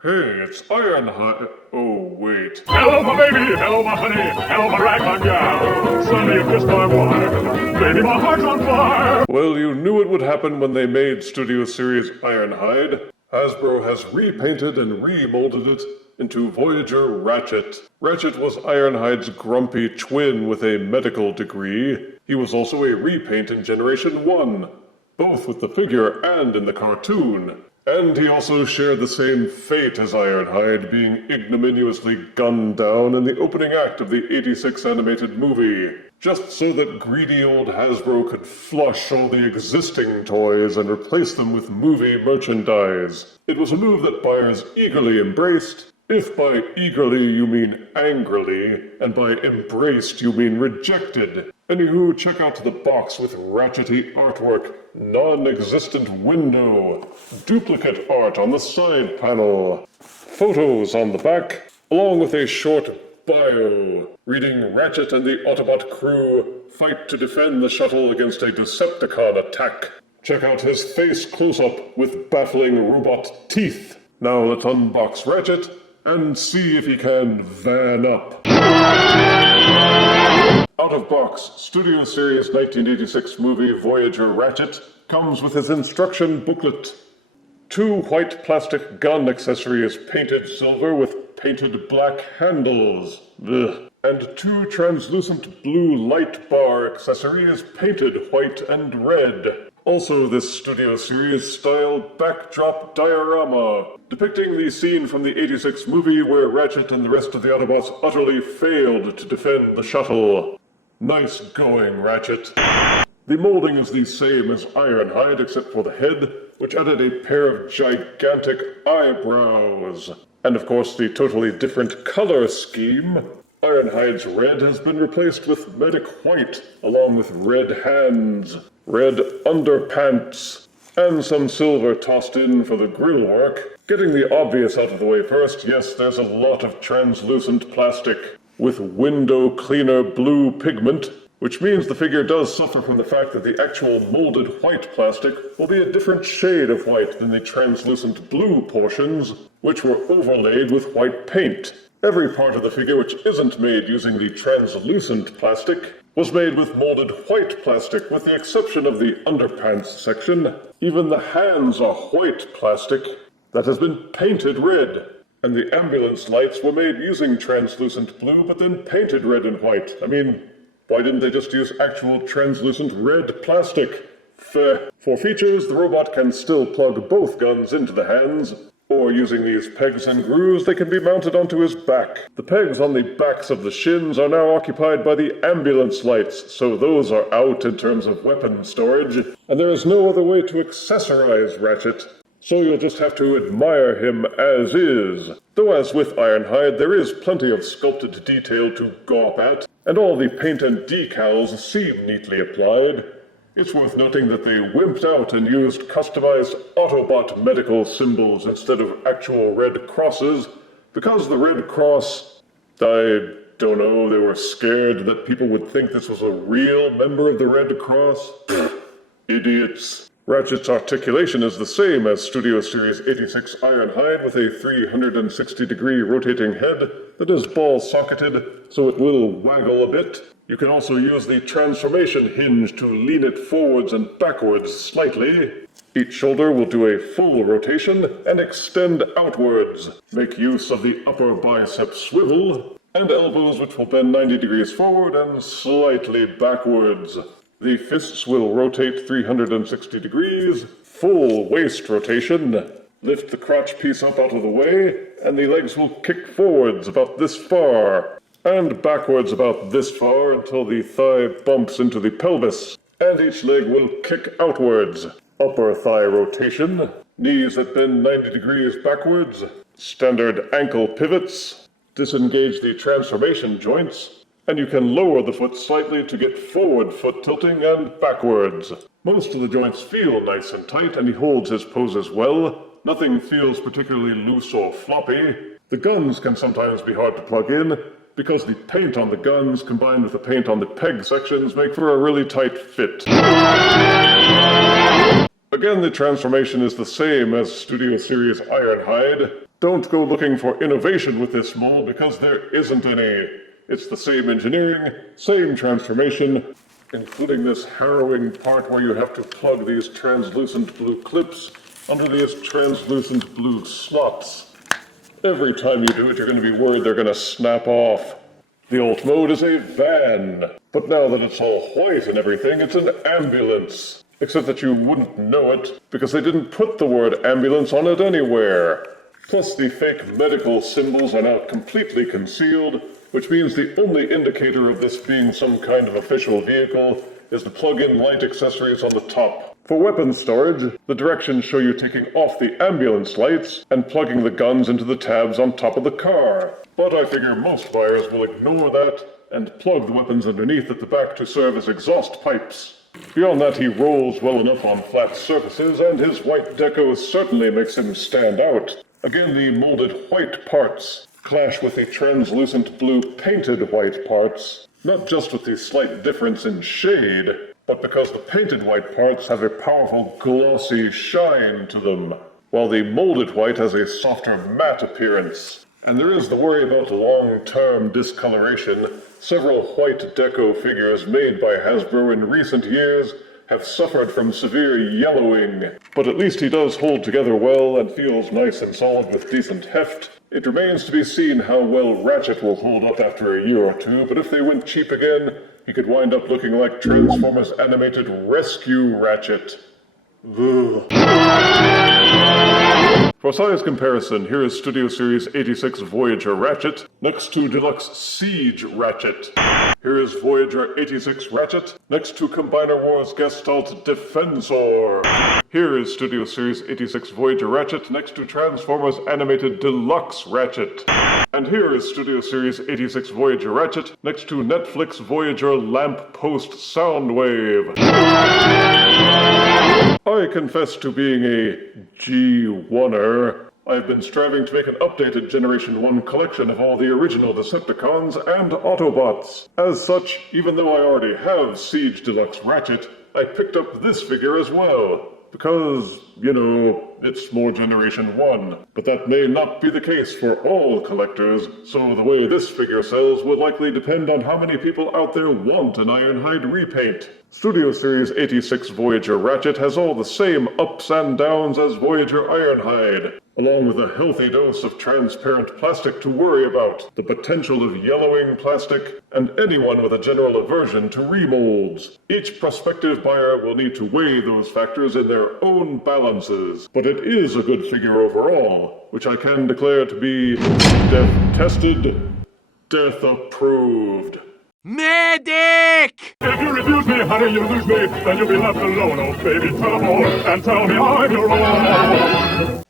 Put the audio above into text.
Hey, it's Ironhide. Oh, wait. Hello, my baby! Hello, my honey! Hello, my ragtime gal! Suddenly you kissed my wife! Baby, my heart's on fire! Well, you knew it would happen when they made Studio Series Ironhide. Hasbro has repainted and remolded it into Voyager Ratchet. Ratchet was Ironhide's grumpy twin with a medical degree. He was also a repaint in Generation 1, both with the figure and in the cartoon. And he also shared the same fate as Ironhide, being ignominiously gunned down in the opening act of the '86 animated movie, just so that greedy old Hasbro could flush all the existing toys and replace them with movie merchandise. It was a move that buyers eagerly embraced, if by eagerly you mean angrily, and by embraced you mean rejected. Anywho, check out the box with ratchety artwork, non-existent window, duplicate art on the side panel, photos on the back, along with a short bio, reading Ratchet and the Autobot crew fight to defend the shuttle against a Decepticon attack. Check out his face close-up with baffling robot teeth. Now let's unbox Ratchet and see if he can van up. Out of box, Studio Series 1986 movie Voyager Ratchet comes with his instruction booklet. 2 white plastic gun accessories painted silver with painted black handles. Ugh. And 2 translucent blue light bar accessories painted white and red. Also this Studio Series style backdrop diorama, depicting the scene from the '86 movie where Ratchet and the rest of the Autobots utterly failed to defend the shuttle. Nice going, Ratchet. The molding is the same as Ironhide except for the head, which added a pair of gigantic eyebrows. And of course the totally different color scheme. Ironhide's red has been replaced with medic white, along with red hands, red underpants, and some silver tossed in for the grill work. Getting the obvious out of the way first, yes, there's a lot of translucent plastic with window cleaner blue pigment, which means the figure does suffer from the fact that the actual molded white plastic will be a different shade of white than the translucent blue portions, which were overlaid with white paint. Every part of the figure which isn't made using the translucent plastic was made with molded white plastic, with the exception of the underpants section. Even the hands are white plastic that has been painted red. And the ambulance lights were made using translucent blue, but then painted red and white. I mean, why didn't they just use actual translucent red plastic? For features, the robot can still plug both guns into the hands, or using these pegs and grooves, they can be mounted onto his back. The pegs on the backs of the shins are now occupied by the ambulance lights, so those are out in terms of weapon storage, and there is no other way to accessorize Ratchet. So you'll just have to admire him as is. Though as with Ironhide, there is plenty of sculpted detail to gawp at, and all the paint and decals seem neatly applied. It's worth noting that they wimped out and used customized Autobot medical symbols instead of actual red crosses, because the Red Cross, I don't know, they were scared that people would think this was a real member of the Red Cross. Idiots. Ratchet's articulation is the same as Studio Series '86 Ironhide, with a 360-degree rotating head that is ball-socketed, so it will waggle a bit. You can also use the transformation hinge to lean it forwards and backwards slightly. Each shoulder will do a full rotation and extend outwards. Make use of the upper bicep swivel, and elbows which will bend 90 degrees forward and slightly backwards. The fists will rotate 360 degrees, full waist rotation. Lift the crotch piece up out of the way, and the legs will kick forwards about this far, and backwards about this far until the thigh bumps into the pelvis, and each leg will kick outwards. Upper thigh rotation, knees that bend 90 degrees backwards, standard ankle pivots, disengage the transformation joints, and you can lower the foot slightly to get forward foot tilting and backwards. Most of the joints feel nice and tight, and he holds his poses well. Nothing feels particularly loose or floppy. The guns can sometimes be hard to plug in, because the paint on the guns combined with the paint on the peg sections make for a really tight fit. Again, the transformation is the same as Studio Series Ironhide. Don't go looking for innovation with this mold because there isn't any. It's the same engineering, same transformation, including this harrowing part where you have to plug these translucent blue clips under these translucent blue slots. Every time you do it, you're going to be worried they're going to snap off. The alt mode is a van, but now that it's all white and everything, it's an ambulance. Except that you wouldn't know it, because they didn't put the word ambulance on it anywhere. Plus, the fake medical symbols are now completely concealed, which means the only indicator of this being some kind of official vehicle is the plug-in light accessories on the top. For weapon storage, the directions show you taking off the ambulance lights and plugging the guns into the tabs on top of the car. But I figure most buyers will ignore that and plug the weapons underneath at the back to serve as exhaust pipes. Beyond that, he rolls well enough on flat surfaces, and his white deco certainly makes him stand out. Again, the molded white parts clash with the translucent blue painted white parts, not just with the slight difference in shade, but because the painted white parts have a powerful glossy shine to them, while the molded white has a softer matte appearance. And there is the worry about long-term discoloration. Several white deco figures made by Hasbro in recent years have suffered from severe yellowing, but at least he does hold together well and feels nice and solid with decent heft. It remains to be seen how well Ratchet will hold up after a year or two, but if they went cheap again, he could wind up looking like Transformers animated Rescue Ratchet. Ugh. For size comparison, here is Studio Series 86 Voyager Ratchet, next to Deluxe Siege Ratchet. Here is Voyager 86 Ratchet, next to Combiner Wars Gestalt Defensor. Here is Studio Series 86 Voyager Ratchet, next to Transformers Animated Deluxe Ratchet. And here is Studio Series 86 Voyager Ratchet, next to Netflix Voyager Lamp Post Soundwave. I confess to being a G1er. I've been striving to make an updated Generation 1 collection of all the original Decepticons and Autobots. As such, even though I already have Siege Deluxe Ratchet, I picked up this figure as well. Because, you know, it's more Generation 1. But that may not be the case for all collectors, so the way this figure sells will likely depend on how many people out there want an Ironhide repaint. Studio Series 86 Voyager Ratchet has all the same ups and downs as Voyager Ironhide, along with a healthy dose of transparent plastic to worry about, the potential of yellowing plastic, and anyone with a general aversion to remolds. Each prospective buyer will need to weigh those factors in their own balances, but it is a good figure overall, which I can declare to be death-tested, death-approved. Medic! If you refuse me, honey, you lose me, then you'll be left alone. Oh, baby, tell them all, and tell me I'm your own.